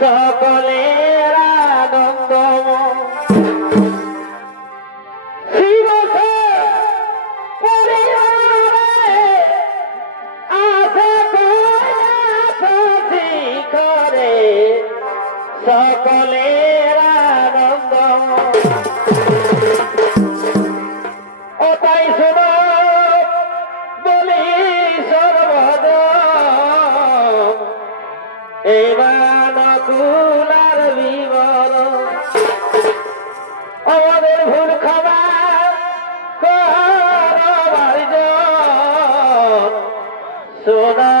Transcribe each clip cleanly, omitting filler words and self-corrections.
সকলের আনন্দ সকলের আনন্দ ও তাই শোনো বলি সর্বদ এবার কুলার বিবর আমাদের ভুল ক্ষমা করবার শোনা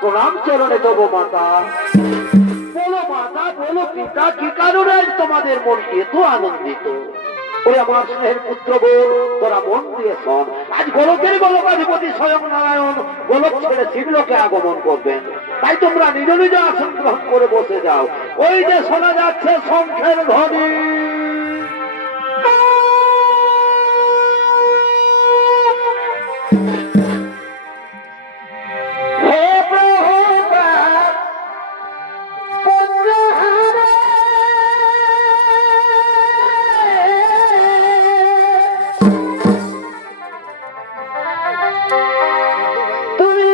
প্রণাম চরণে দেব মাতা। বলো মাতা, বলো পিতা, কি কারণে আজ তোমাদের মন এত আনন্দিত? ওরে আমার স্নেহের পুত্র বল, তোরা মন দিয়ে শোন। আজ গোলকের গোলকাধিপতি স্বয়ং নারায়ণ গোলক ছেড়ে শিবলোকে আগমন করবেন। তাই তোমরা নিজ নিজ আসন গ্রহণ করে বসে যাও। ওই যে শোনা যাচ্ছে শঙ্খের ধ্বনি। তুমি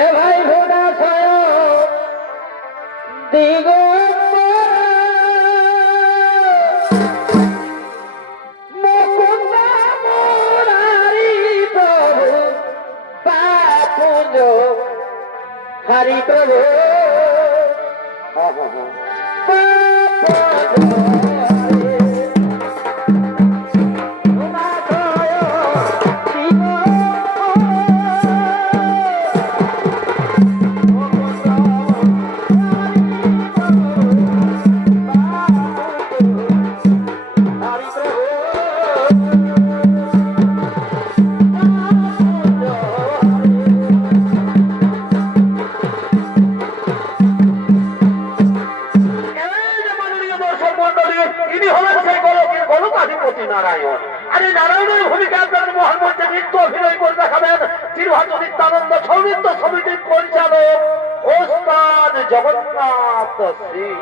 এ ভাই ভোটা ছয় মুকুন্দ মুরারি প্রভু পাপুঞ্জ হরি প্রভু ইনি হলেন সেই গোলকের গোলকাধিপতি নারায়ণ। আর এই নারায়ণের ভূমিকা আপনার মহান মঞ্চে নৃত্য অভিনয় করে দেখাবেন চিরহাজু নিত্যানন্দ সৌমিত্র সমিতির পরিচালক ওস্তাদ জগন্নাথ সিং।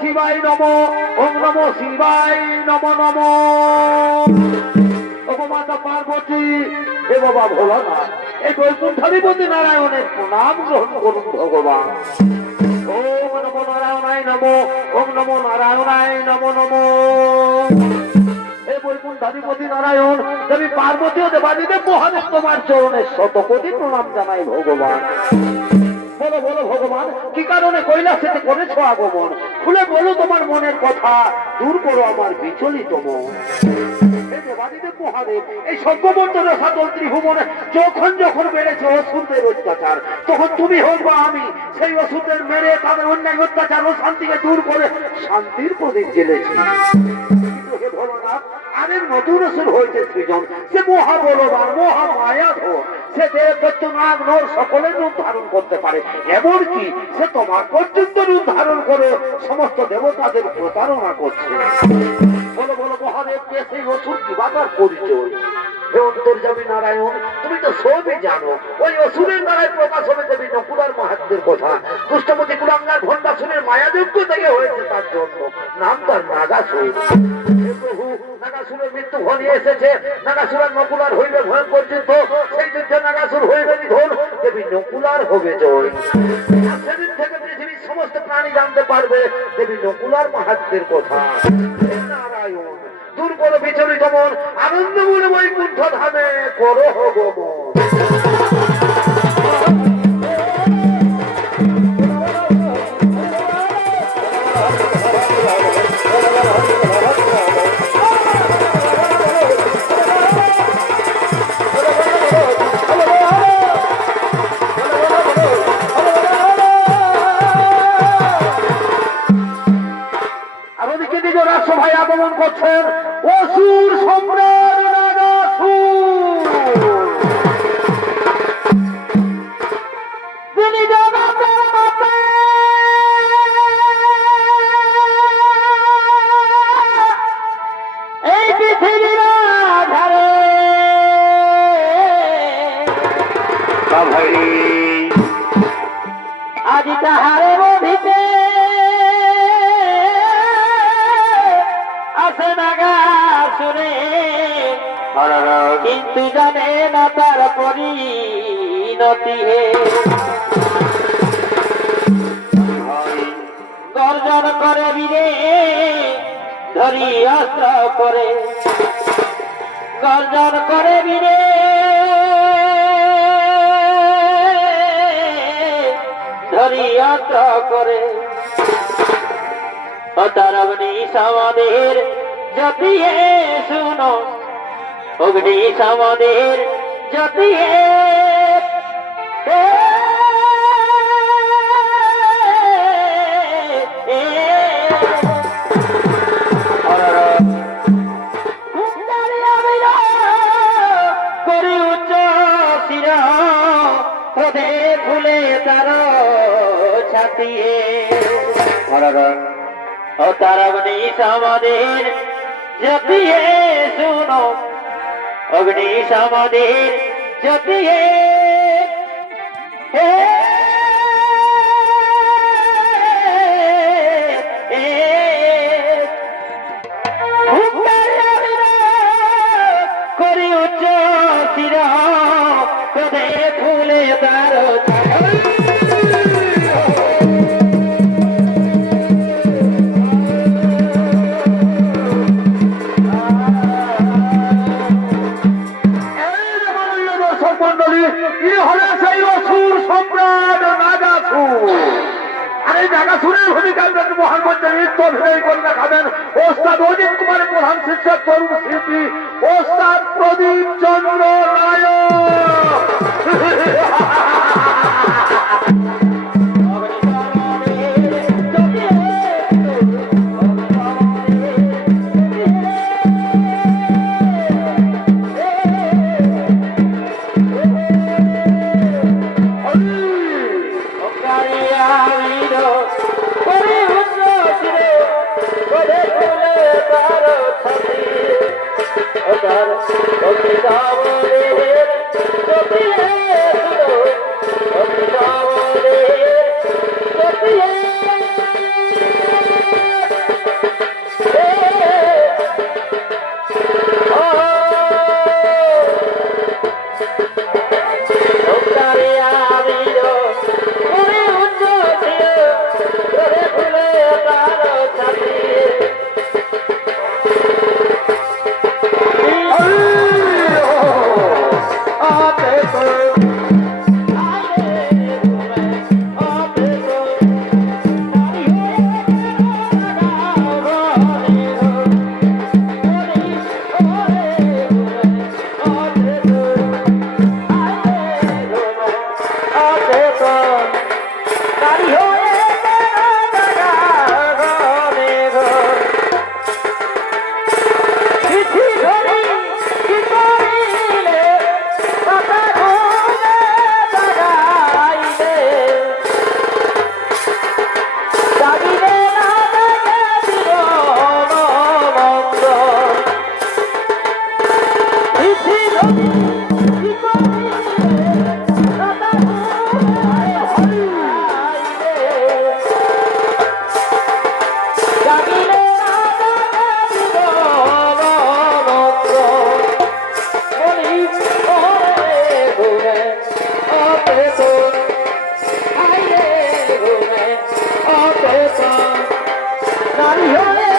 শিবায় নমো, ওম নমো শিবায় নমো নমো। ও মাতা পার্বতী, এ বাবা ভোলানাথ, এই বৈকুণ্ঠাধিপতি নারায়ণের প্রণাম গ্রহণ করুন ভগবান। ওম নমো নারায়ণায় নমো, ওম নমো নারায়ণায় নমো নমো। হে বৈকুণ্ঠাধিপতি নারায়ণ, দেবী পার্বতী ও দেবাদিদেব মহাদেব তোমার চরণে শতকোটি প্রণাম জানাই ভগবান। বলো বলো ভগবান, কি কারণে কৈলাসেতে করেছো আগমন? খুলে বলো তোমার মনের কথা, দূর করো আমার বিচলিত মন। হে দেবাদিদেব মহাদেব, এই সর্বমন্ডলে সাতল ত্রিভুবনে যখন যখন বেড়েছে অসুরদের অত্যাচার, তখন তুমি হোক বা আমি সেই অসুরদের মেরে তাদের অন্যায় অত্যাচার ও শান্তিকে দূর করে শান্তির প্রদীপ জ্বেলেছি। কিন্তু হে ভোলানাথ, আরেক নতুন অসুর হয়েছে সৃজন, সে মহাবলবান মহামায়াধর। সে দেব দৈত্য নাগ নর সকলের রূপ ধারণ করতে পারে, এমনকি সে তোমার পর্যন্ত রূপ ধারণ করে সমস্ত দেবতাদের প্রতারণা করছে। বলো বলো মহাদেব, কে সেই অসুর, কি বাতার পরিচয়? হে অন্তর্যামী নারায়ণ, তুমি তো সবই জানো। ওই অসুরের দ্বারাই প্রকাশ হবে দেবী নকুলার মাহাত্ম্যের কথা। দুষ্টমতি কুলাঙ্গার ভণ্ডাসুরের মায়াযজ্ঞ থেকে হয়েছে তার জন্য, নাম তার নাগাসুর। হে প্রভু, নাগাসুরের মৃত্যু ঘনিয়ে এসেছে। নাগাসুর আর নকুলার হইবে ভয়ঙ্কর যুদ্ধ। সেই যুদ্ধে নাগাসুর হইবে নিধন, দেবী নকুলার হবে জয়। আর সেদিন থেকে পৃথিবীর সমস্ত প্রাণী জানতে পারবে দেবী নকুলার মাহাত্ম্যের কথা। হে নারায়ণ, দূর করো বিচলিত মন, আনন্দ মনে বৈকুণ্ঠ ধামে করো গমন। রাষ্ট্রভাই আগমন করছেন অসুর সম্রাট নাগাসুর। তিনি জগতের মাতা, এই পৃথিবীর আধারে আজি তাহারে অভিতে কিন্তু জানে না তার পরিণতি। হে গর্জন করে বীরে ধরি অস্ত্র করে, গর্জন করে বীরে ধরি অস্ত্র করে। ও তার অগ্নি সমাদের যতিয়ে শুনো, অগ্নি সমাদের যতিয়ে করি উচ্চ শির পদে ফুলে তার ছাতিয়ে। ও তার অগ্নি সমাদের যতিয়ে শুনো, অগ্নি সমাদের যতিয়ে করি উচ্চ শির পদে ফুলে তার মন্ডলী। ইনি হলেন সেই অসুর সম্রাট নাগাসুর। আর এই নাগাসুরের ভূমিকায় মহান মধ্যে নৃত্য অভিনয় করে দেখাবেন ওস্তাদ অজিত কুমারের প্রধান শিক্ষক তরুণ শিল্পী ওস্তাদ প্রদীপ চন্দ্র নায়ক। Oh, God, নারী হয়ে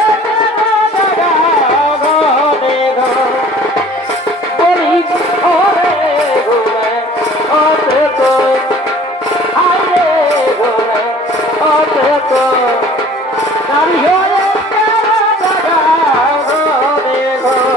ঘরে ঘর বলি ঘরে ঘুরে অতে তো আইরে ঘুরে অতে তো নারী হয়ে ঘরে ঘর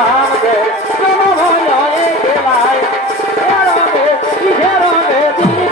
আমাদের জনময় গেলায় এরমে কিসেরমে দিন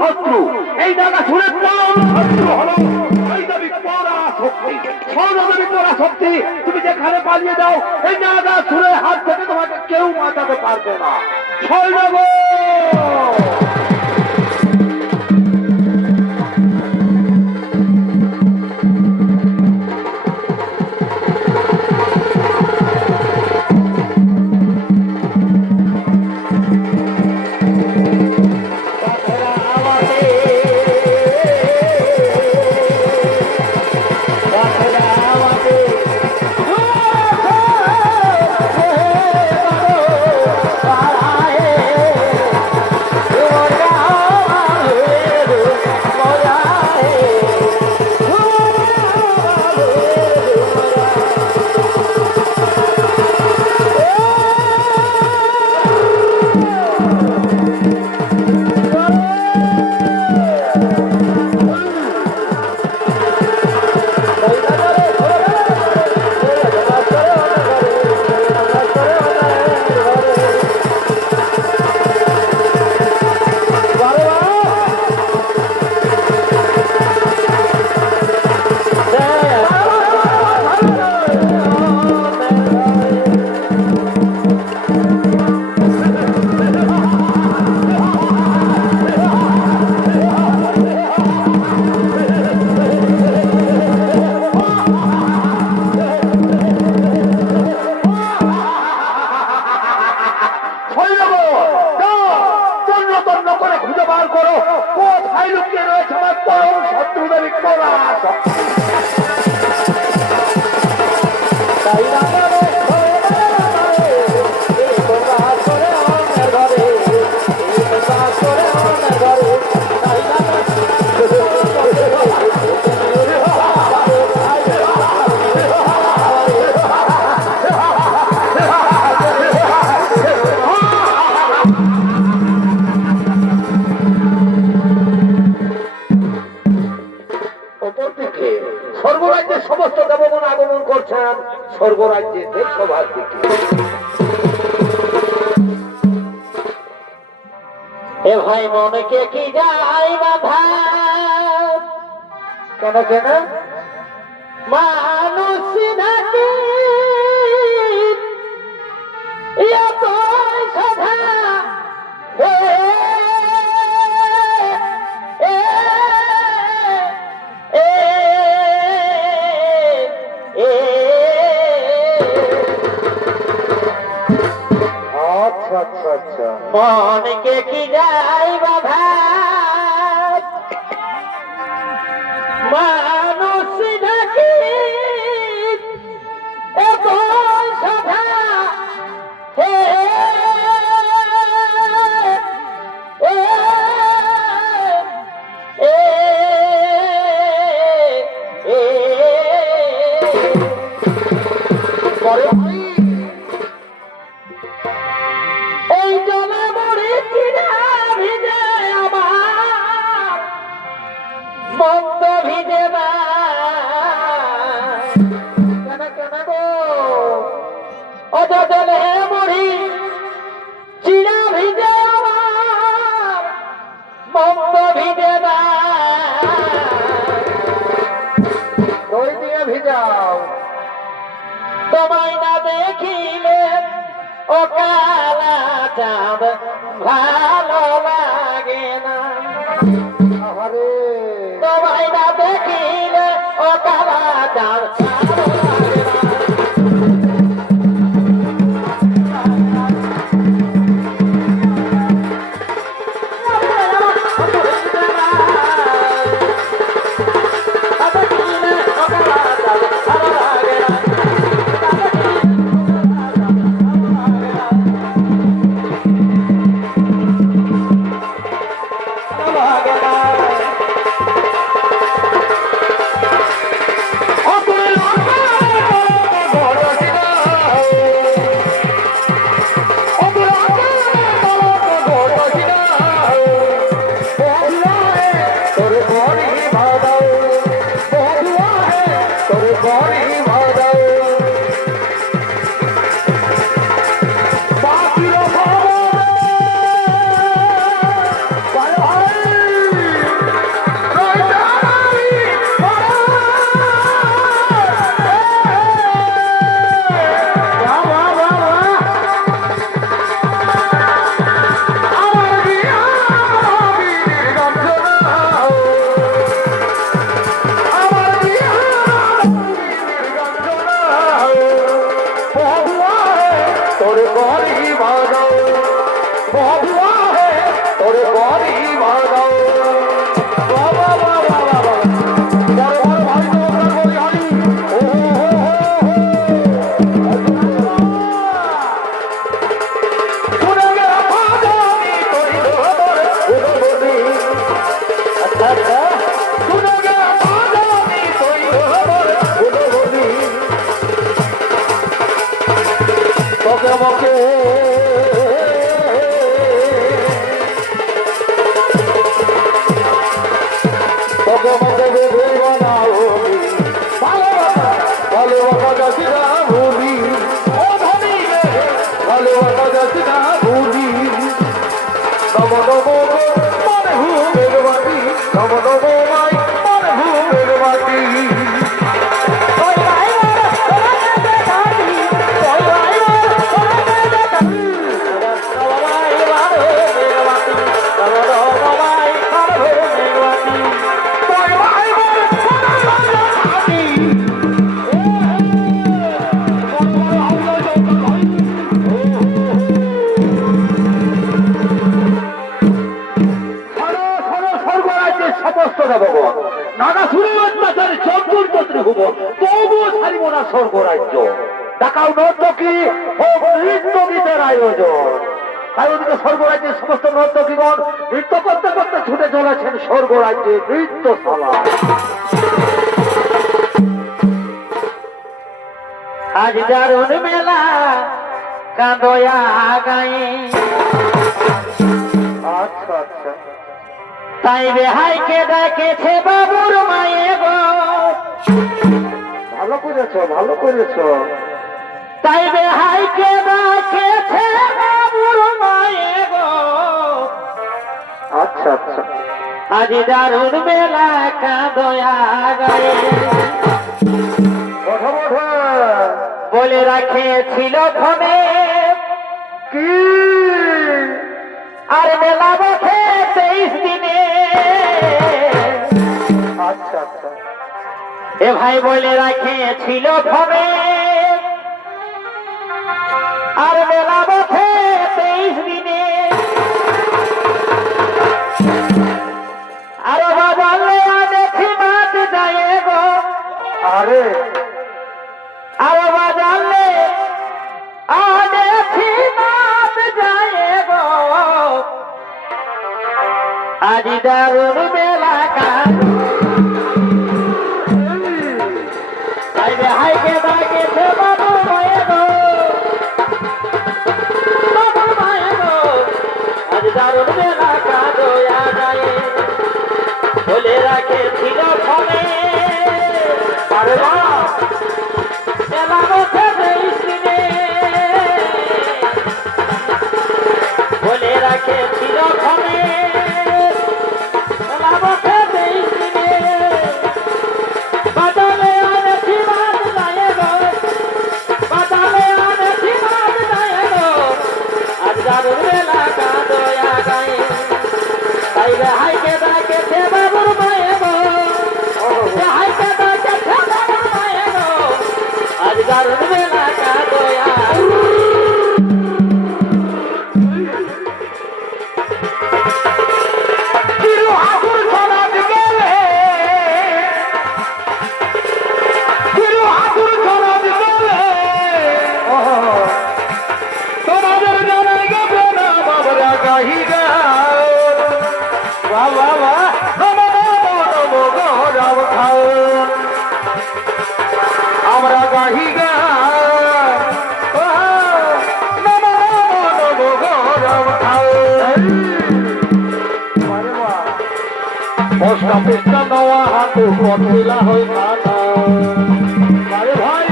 শত্রু এই জায়গা ছুড়ে শত্রু হলো এই দাবি পরা শক্তি সৌরদেবী পরা শক্তি তুমি যেখানে পালিয়ে যাও এই জায়গা ছুড়ে হাত থেকে তোমাকে কেউ বাঁচাতে পারবে না সৈন্যগণ কোথায় লুকিয়ে রয়েছে আমার পরম শত্রুদের করা তাই না করে তোমরা করে অন্যের ঘরে তোমরা করে অন্যের ঘরে তাই না অপরদিকে স্বর্গরাজ্যের সমস্ত দেবগণ আগমন করছেন স্বর্গরাজ্যের দেশসভার দিকে। এ ভাই মনকে কি যাই বাধা কেন কেন মানুষ নাকি এত সাধা হে এ এ এ আচ্ছা আচ্ছা আচ্ছা মনকে কি যাই বাধা মানুষ নাকি এত সাধা হে এ এ এ পরে ভাই এই জলে মরে চিরা ভিজে আমার মন্দ ভিজে না কেন কেন গো অজ জলে মরি চিরা ভিজে আমার মন্দ ভিজে না দই দিয়ে ভিজাও তোমায় না দেখিলে ও কালা চাঁদ ভালো লাগে না আরে তোমায় না দেখিলে ও কালা চাঁদ ভালো লাগে না নম নম সমস্ত দেবগণ নাগাসুরের অত্যাচারে চতুর্থ ত্রিভুবন, তবুও ছাড়িব না স্বর্গ রাজ্য। দেখাও নর্তকী হোক নৃত্য গীতের আয়োজন। তাই ওদিকে স্বর্গরাজ্যের সমস্ত নর্তকীগণ নৃত্য করতে করতে ছুটে চলেছেন স্বর্গরাজ্যের নৃত্যশালা। আজ দারুণ মেলা কাঁদয়া গায়ে, আচ্ছা আচ্ছা, তাই বেহাইকে ডাকেছে বাবুর মায়ে গো। ভালো করেছো ভালো করেছো। তাই বেহাইকে ডাকেছে বাবুর মায়ে গো। আচ্ছা আচ্ছা, আজ দারুণ মেলা কাঁদয়া গায়ে, ওঠো ওঠো। বলে রাখেছিল ধনে কি আর মেলা বসে 23 দিনে। আচ্ছা আচ্ছা, এ ভাই বলে রাখেছিল ধনে আর মেলা বসে 23 দিনে। আর বাবা দেখি মাঠ যায় গো, আরে আর বাজালে দেখি মাঠ যায় গো। আজ দারুণ মেলা কাজ, তাই হাইকে ডাকেছে বাবু মায়ে গো, বাবু মায়ে গো। আজ দারুণ মেলা কাজ যায়, বলে রাখেছিল ফলে আরে বাহ, মেলা বসে 23 দিনে। বলে রাখেছিল ফলে মেলা বসে 23 দিনে। বাদলে অনেকি মাঠ যায় গো, বাদলে অনেকি মাঠ যায় গো। আজ দারুণ মেলা কাঁদয়া গায়ে, তাই হাইকে ডাকেছে বাবুর মায়ে গো, হাইকে ডাকেছে বাবুর মায়ে গো। আজ দারুণ মেলা কাঁদয়া। তিরু হাসুর সমাজ গেলে, তিরু হাসুর সমাজ গেলে, তোমাদের জানাই গেবে না বাবরা গাহি গাও, বাবা নমো নমো গৌরব খাও, আমরা গাহি গাও, নমো নমো গৌরব খাও। পোস্ট অফিসটা নেওয়া হাতু কটিলা হই কানা, আরে ভাই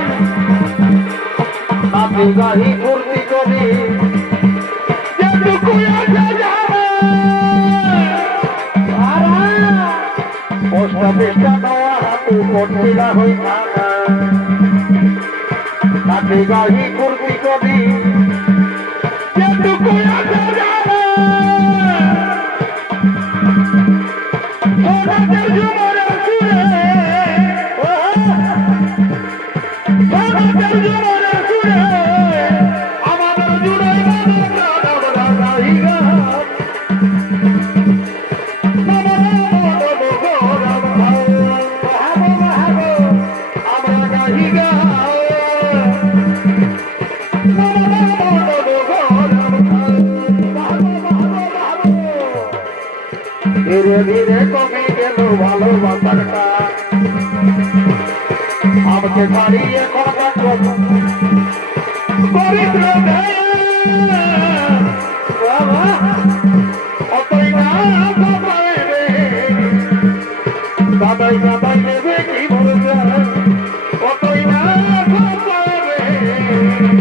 নাতি গাহি ফুর্তি করি যেটুকু আছে যাবে। পোস্ট অফিসটা নেওয়া হাতু কটিলা হই কানা, নাতি গাহি ফুর্তি করি যেটুকু আছে যাবে। আমাদের জীবনের সুরে, আমাদের জীবনের সুরে, আমাদের জুড়ে আমরা গাই গা, আমরা গাই গা, ধীরে ধীরে কমে গেল ভালোবাসাটা, আমাকে ছাড়িয়ে কথা পবিত্র অতই না বাবাইবে, বাবাই বাবাই নেবে কি বলবে, অতই না বাবাইবে,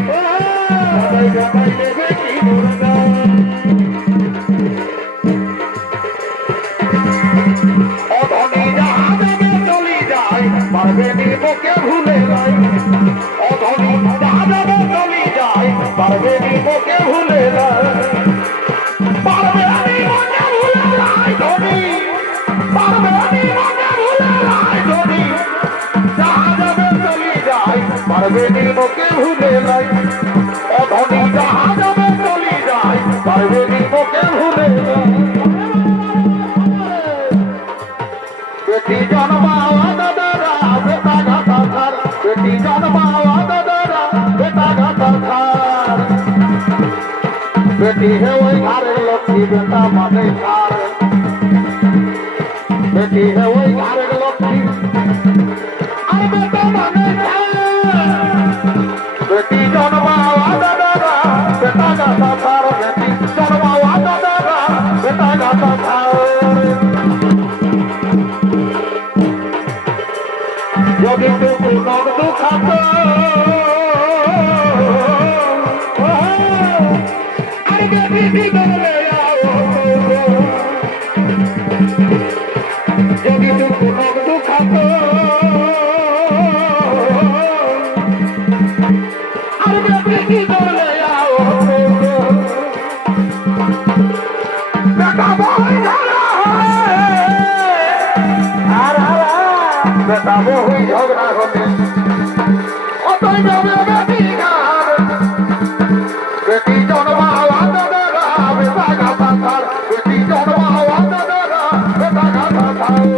বাবাই বাবাই নেবে কি বলবে। অধনী যাবে চলি যায়, পারবে নিবকে ভুলে যায়, অধনী যাবে চলি যায়, পারবে নিবকে ভুলে যায়, পারবে নিবকে ভুলে যায় ধনী, পারবে নিবকে ভুলে যায় ধনী, যাবে চলি যায়, পারবে নিবকে ভুলে যায়, অধনী যাবে চলি যায়, পারবে নিবকে ভুলে যায়। বেটি জন্মাওয়া দাদারা বেটা গাথা ছাড় বেটি জন্মাওয়া দাদারা বেটা গাথা ছাড় বেটি হে ওই ঘরের লক্ষ্মী বেটা মানে ছাড় বেটি হে ওই ঘরের লক্ষ্মী আর বেটা মানে বেটি জন্মাওয়া দাদারা বেটা গাথা ছাড় বেটি জন্মাওয়া দাদারা বেটা গাথা ছাড় যদি টুকু নগ দুঃখাত আরে বেটি বলে যদি টুকু নগ দুঃখাত আরে বেটি বলে বেটা বই বেটা বহু ঝগড়া হবে অতই যাবে বেটি গান বেটি জন্মাওয়া দাদারা বেটা গাথা ছাড় বেটি জন্মাওয়া দাদারা বেটা গাথা ছাড়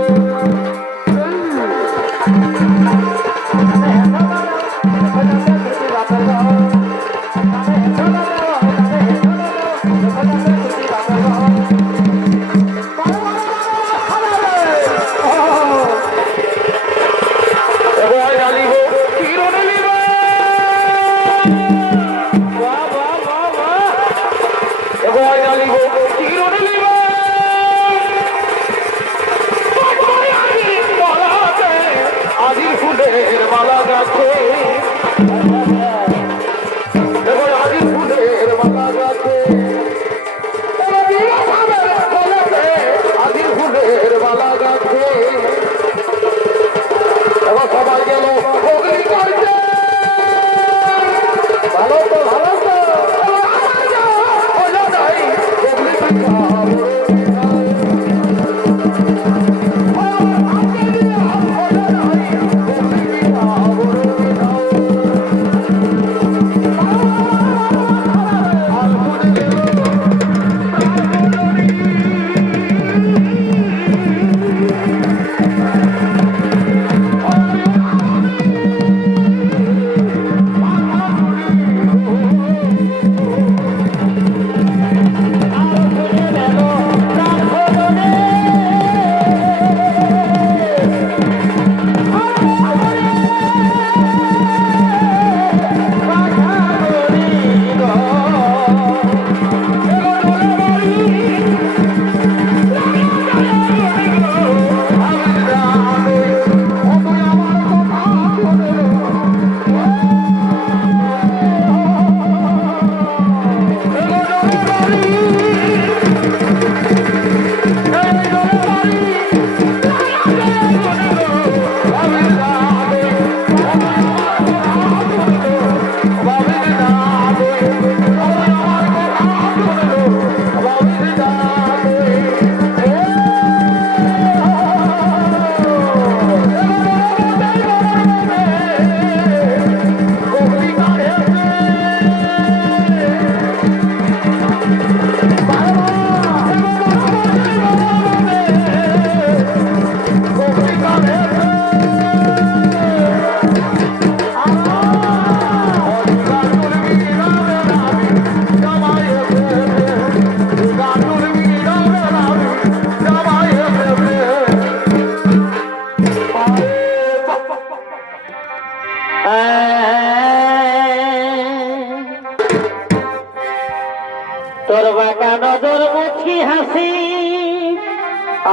তোর বাঁকা নজর মুখী হাসি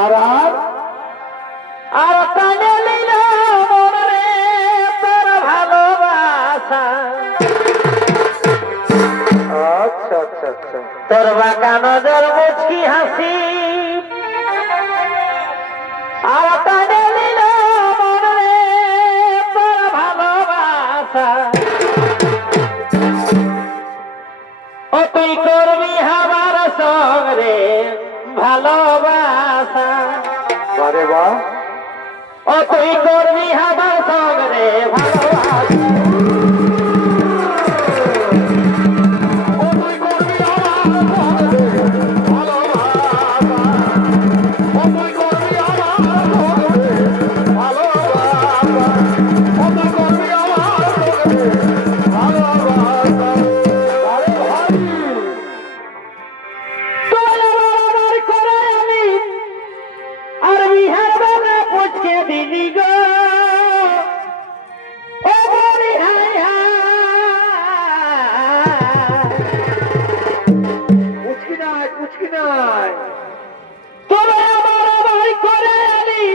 আর আর আর কানে নিল মনে তোর ভালোবাসা। আচ্ছা আচ্ছা আচ্ছা তোর বাঁকা নজর মুখী হাসি আর কানে নিল মনে তোর ভালোবাসা। ও তুই করবি আমার সঙ্গে ভালোবাসা। আরে বাহ ও তুই করবি আমার সঙ্গে ভালোবাসা। ও তুই করবি আমার সঙ্গে ভালোবাসা ও তুই করবি আমার সঙ্গে পুচকে দিলি গো ও বলি হায় পুচকি নাই, পুচকি নাই। তবে আমার ভাই করে আলি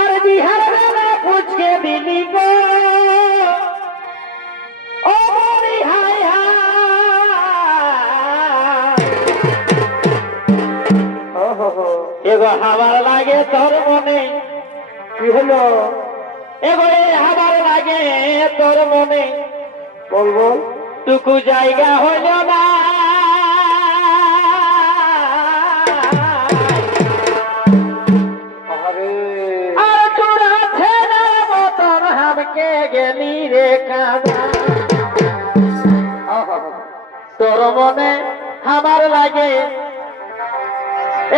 আর বিহার বেলা পুচকে দিলি গো ও বলি হায় এগো হাবার লাগে তোর মনে কি হলো? এগো হাবার লাগে তোর মনে বল বল। টুকু জায়গা হইল না আরে আর তোরা ছেলে মতন হামকে গেলি রে কানা তোর মনে আমার লাগে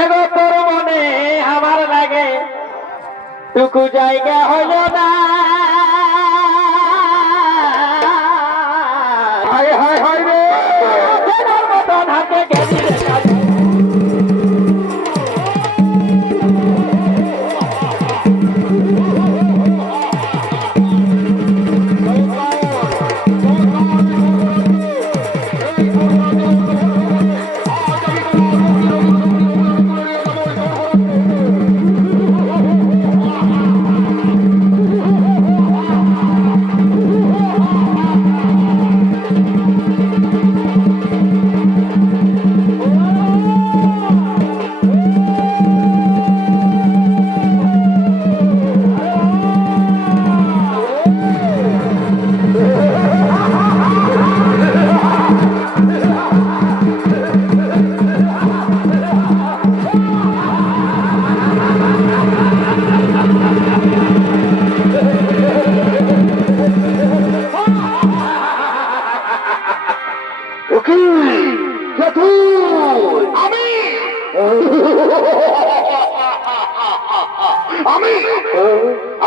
এগো তোর মনে আমার লাগে টুকু জায়গা হইল না হায় হায় হায় রে। ছেলের মতন হাতে গেলি রে কানা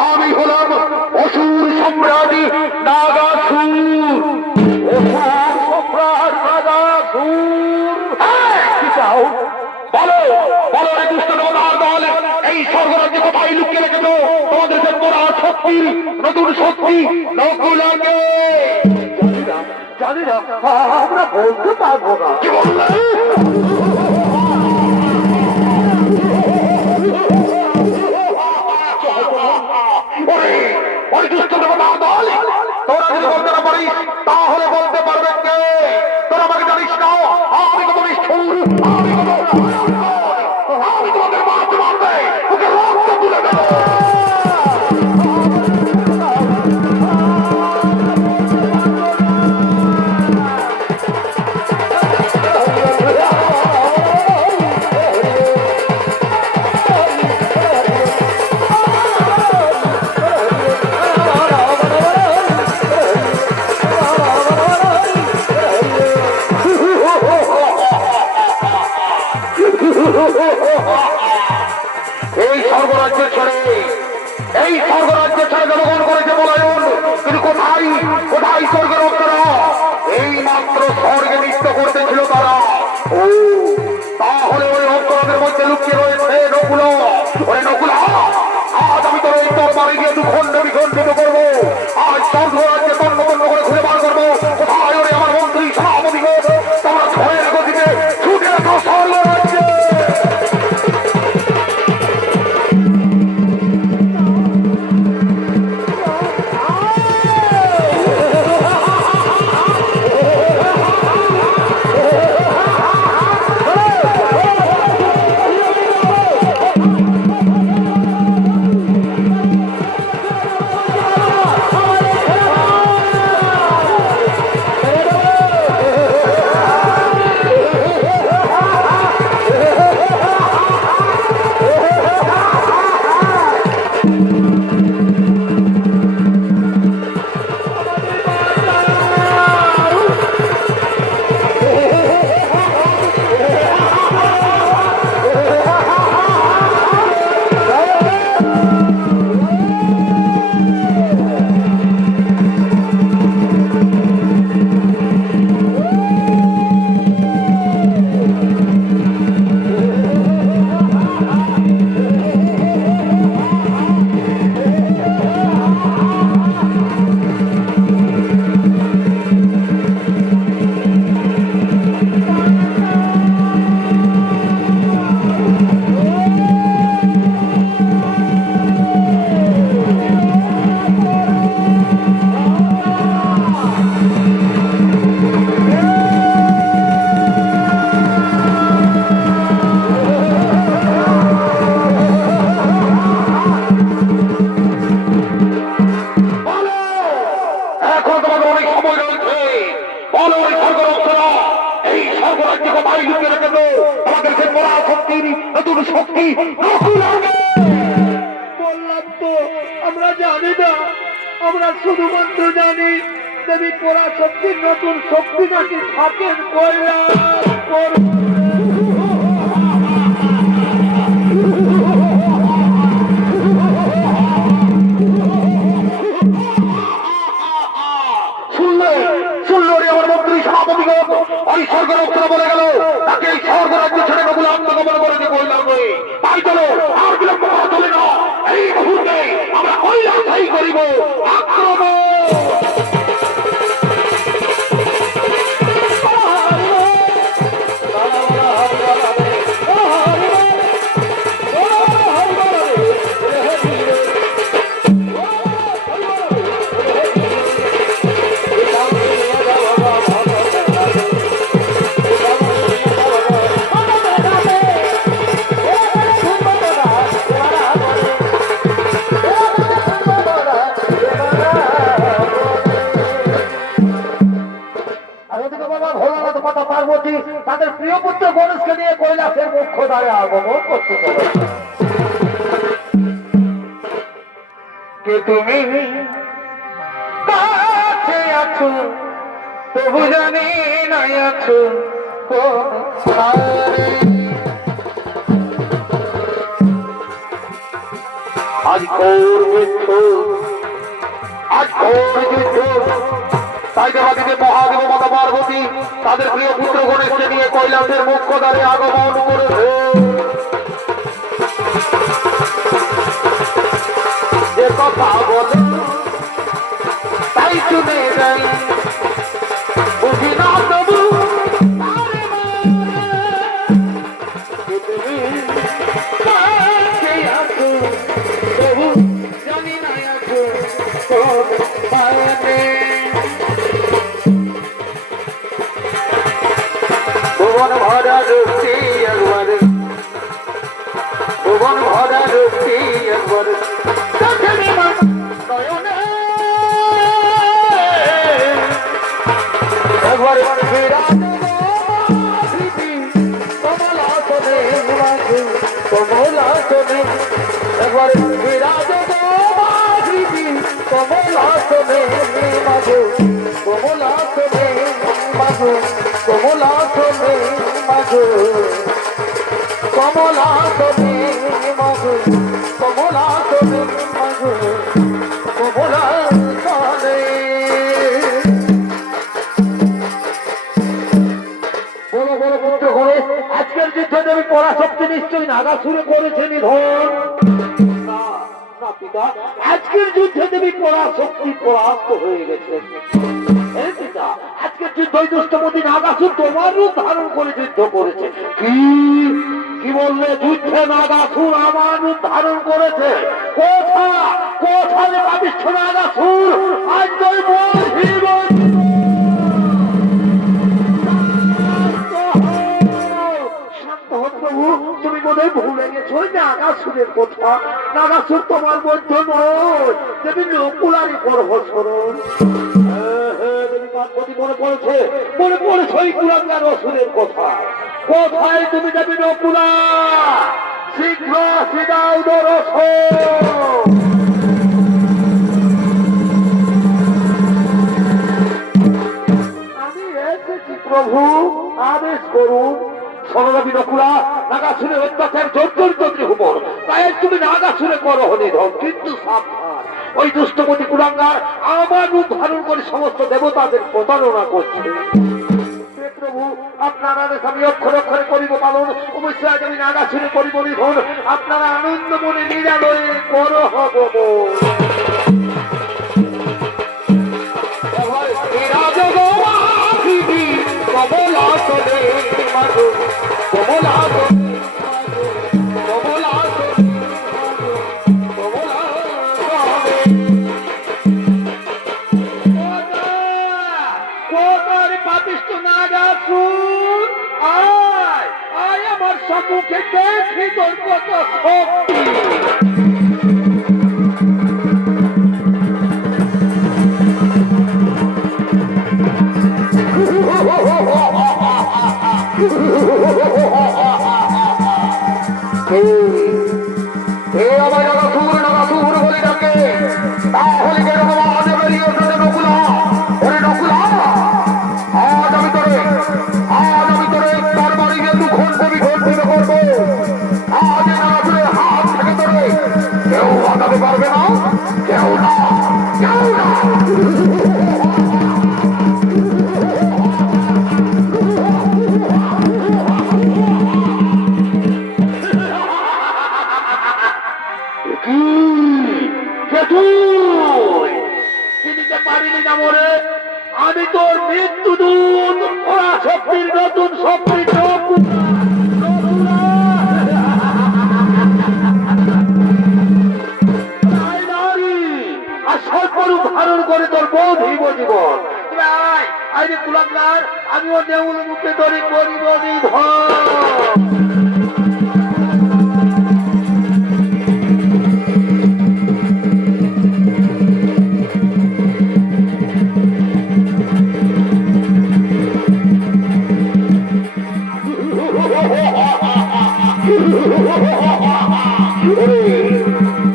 আমি হলাম অসুর সম্রাট নাগাসুর। সম্রাট নাগাসুর। কি চাও? বলো বলো রে দুষ্ট নগর দল, এই স্বর্গরাজ্যে কোথায় লুকিয়ে রেখেছো তোমাদের জন্মরা শক্তির নতুন শক্তি নকুলাকে? জানি না, আমরা বলতে পারবো না। কি বললে? তোরা যদি বলতে না পারিস তাহলে বলতে পারবে কে? তোরা আমাকে জানিস না আমি কত নিষ্ঠুর, আমি কত আমি তোমাদের মারতে মারবে ওকে রক্ত তুলে দেবো। এই স্বর্গরাজ্য ছেড়ে জনগণ করেছে পলায়ন, কিন্তু কোথায় কোথায় স্বর্গের রক্ষরা? এই মাত্র স্বর্গে নৃত্য করতেছিল তারা। ও তাহলে ওই অক্ষরদের মধ্যে লুকিয়ে রয়েছে নকুল। ওই নকুল আজ আমি তোর এই তোর বাড়ি গিয়ে দুখণ্ড বিখণ্ডিত করবো। আজ স্বর্গরাজ্যে তন্ন তন্ন করে খুঁজে বার করবো কোথায় ওরে আমার মন্ত্রী সভাপতি তোমরা ছয়ের গতিতে ছুটে রাখো স্বর্গরাজ্যে। বললাম তো আমরা জানি না, আমরা শুধুমাত্র জানি দেবী পরাশক্তির নতুন শক্তি নাকি থাকেন কৈলাস। শুনলে শুনলো রে আমার মন্ত্রী সভাপতিগণ, ওই স্বর্গের উত্তরে বলে গেল তাকে এই স্বর্গ রাজ্য ছেড়ে নকুল আত্মগমন করে যে কৈলাস নয়। তাই চলো আর বিলম্ব করা চলে না, এই মুহূর্তে আমরা কৈলাস করিব আক্রমণ। পার্বতী তাদের প্রিয় পুত্র গণেশকে নিয়ে কৈলাসের মুখ্য দ্বারে আগমন করতে চলে। কে তুমি কাছে আছো তবু জানি নাই আছো কোথায়। আজ ঘোর যুদ্ধ, আজ ঘোর যুদ্ধ, তাই দেবাদিকে মহাদেব মাতা পার্বতী তাদের প্রিয় পুত্র গণেশকে নিয়ে কৈলাসের মুখ্য দ্বারে আগমন করেছে। যে কথা বলে তাই শুনে যাই, বুঝি না তবু তবু জানি না আছো ভুবন ভরা রূপটি একবারে, ভুবন ভরা রূপটি একবারে একবারে কমলাসনে কমলাসনে একবারে বিরাজ কমলাসনে মাঝে কমলাসনে মাঝে কমলাসনে মাঝে কমলাসনে মাঝে কমলাসনে মাঝে কমলাসনে। বড় বড় পুত্র গণেশ, আজকের যুদ্ধে দেবী পরাশক্তি নিশ্চয়ই নাগাসুরে করেছে নিধন। না পিতা, আজকের যুদ্ধে দেবী পরাশক্তি পরাস্ত হয়ে গেছে। আজকের যুদ্ধ দুষ্টমতি নাগাসুর তোমার রূপ ধারণ করে যুদ্ধ করেছে। কি কি বললে? যুদ্ধে নাগাসুর আমার রূপ ধারণ করেছে? কোথায় পাবিষ্ঠ নাগাসুর? আজ তুই তুমি বোধহয় ভুলে গেছো নাগাসুরের কথা। নাগাসুর তোমার মধ্য নয়, দেবী নকুলারই গর্ভস্মরণ। মনে পড়েছে, মনে পড়েছে ওই কুলাঙ্গার অসুরের কথা। কোথায় তুমি দেবী নকুলা? শীঘ্র সিদাও দরস। আমি এসেছি প্রভু, আদেশ করুন। সরলবী নকুলা, নাগাসুরের অত্যাচার জর্জরিত ত্রিভুবন, তাই তুমি নাগাসুরে করো নিধন। কিন্তু সাবধান, ওই দুষ্টমতি কুলাঙ্গার আমার রূপ ধারণ করে সমস্ত দেবতাদের প্রতারণা করছে। প্রভু আপনার আদেশ আমি অক্ষরে অক্ষরে করিব পালন। অবশ্যই আজ আমি নাগাসুরে করিব নিধন। আপনারা আনন্দ মনে নিরালয়ে করো হব। কমলাসনে মাঝে কমলাসনে কমলাসনে কমলাসনে। কোথায় পাপিষ্ঠ নাগাসুর? আয় আয় আমার সম্মুখে দেখি তোর কত শক্তি। এ আমার নগাসুর বলে ডাকে, তাহলে কেন আজ বেরিয়ে এসেছে নকুলা? ওরে নকুলা, আজ আমি তোরে তার বাড়ি গিয়ে দুখন কবি ঘর দিতে করবো। আজ নগাসুরের হাত থেকে তোরে কেউ বাঁচাতে পারবে না, কেউ না, কেউ না। চিনিতে পারিনি না মোরে, আমি তোর মৃত্যু দূত, ওরা শক্তির নতুন শক্তি আর স্বল্পরূপ ধারণ করে তোর বৌধিব জীবন। আরে কুলাঙ্গার, আমিও দেউল মুখে ধরে করিব নিধন।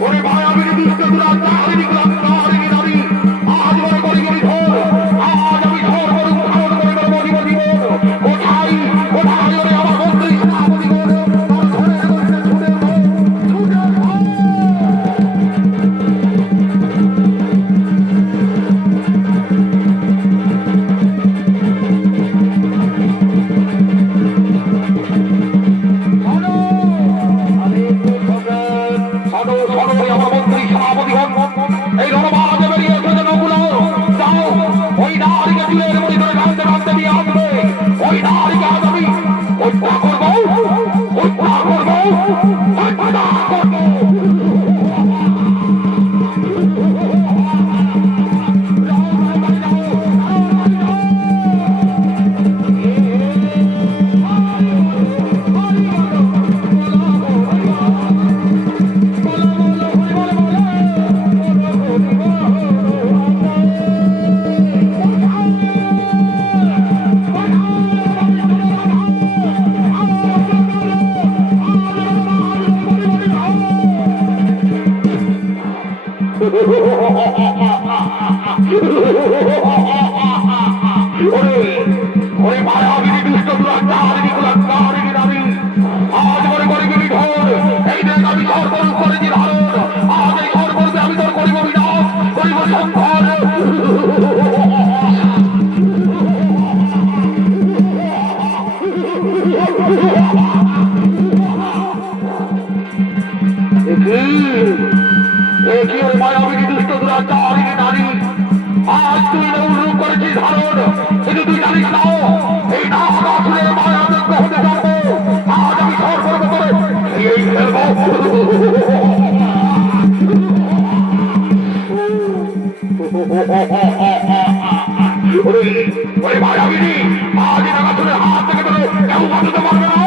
ওরে ভাই আমি দুষ্ট দুরাজ তাহলে নারী নারী আজ বড় করে গেলি ধর, আজ আমি ধর করুন ধারণ করে দেবো জীবন জীবন। কোথায় কোথায় ওরে আমার মন্ত্রী সভাপতি গণ ধরে ছুটে এই রণবাজ বেরিয়ে এসেছে নকুল। যাও ওই নারীকে চুলের মুড়ি ধরে টানতে টানতে নিয়ে আসবে। ওই নারীকে আজ আমি হত্যা করবো, হত্যা করবো, হত্যা করবো। ওরে মায়াবিনী দুষ্ট দুরাচারিণী কুলাঙ্গারিণী নারী আজ বড় করে গেলি ঢোল। এই দেখ আমি সর্বরূপ করেছি ধারণ, আজ এই সর্বরূপে আমি তোর করিব বিনাশ, করিব সংহার। কি ওরে মায়াবিনী দুষ্ট দুরাচারিণী নারী আজ তুই নৌরূপ করেছিস ধারণ, কিন্তু তুই জানিস না এই নগাসুরের মায়া যজ্ঞ হতে যাবো। আজ আমি সর্বর্ব করে এই ফেলবো। ওরে মায়াবিনী, আজ নগাসুরের হাত থেকে তোরে কেউ বাঁচাতে পারবে না।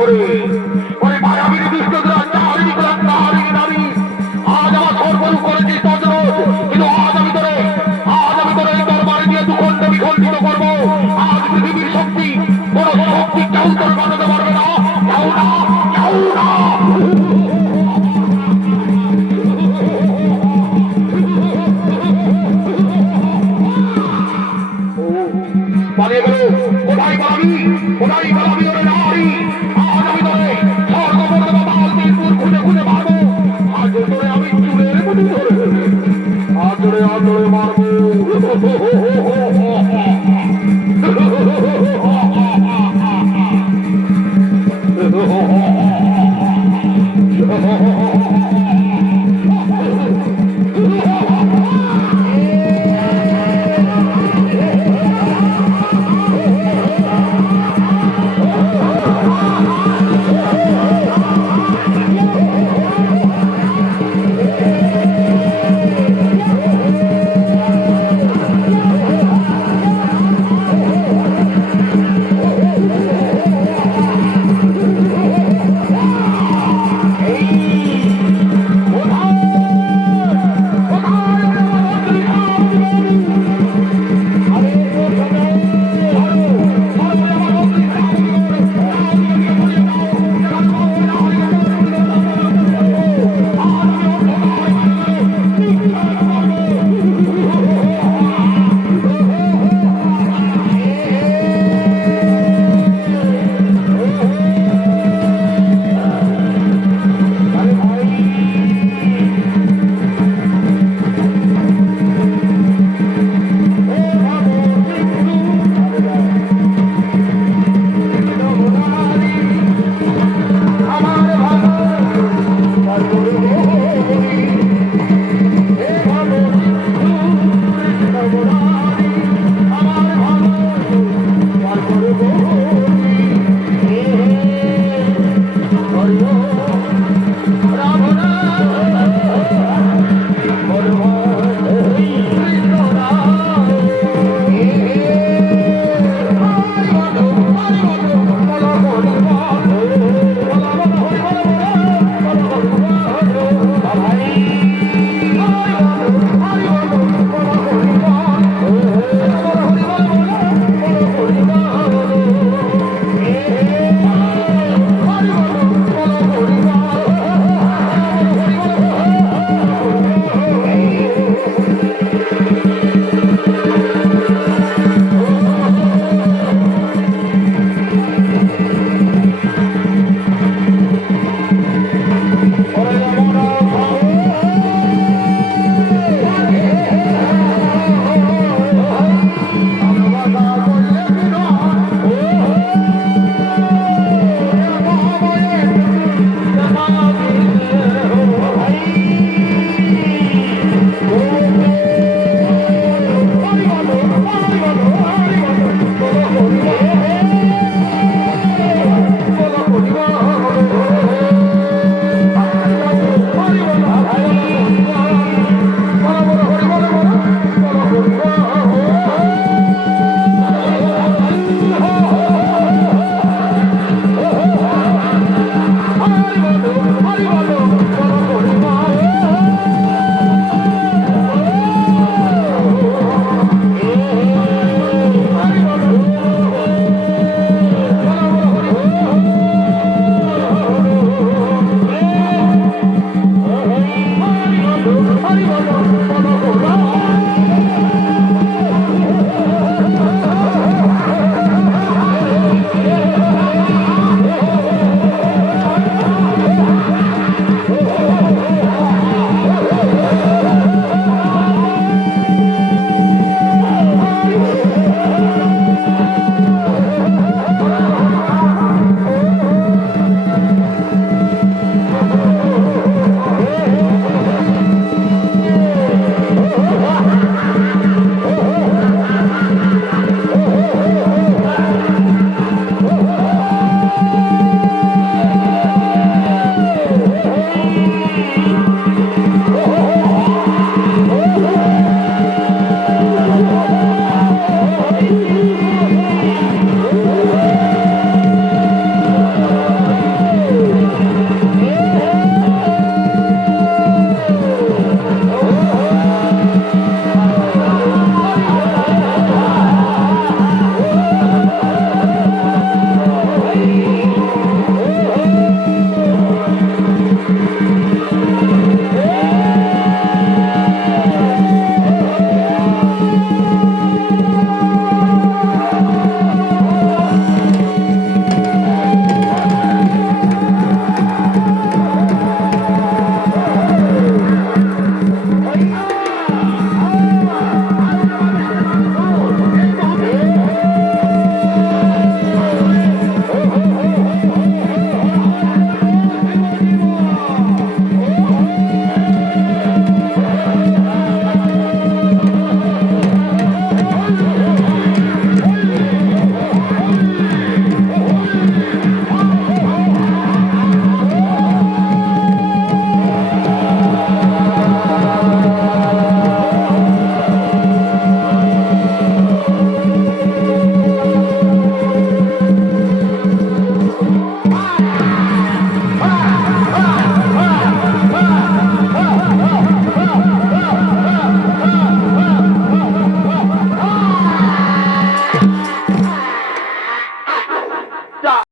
ওরে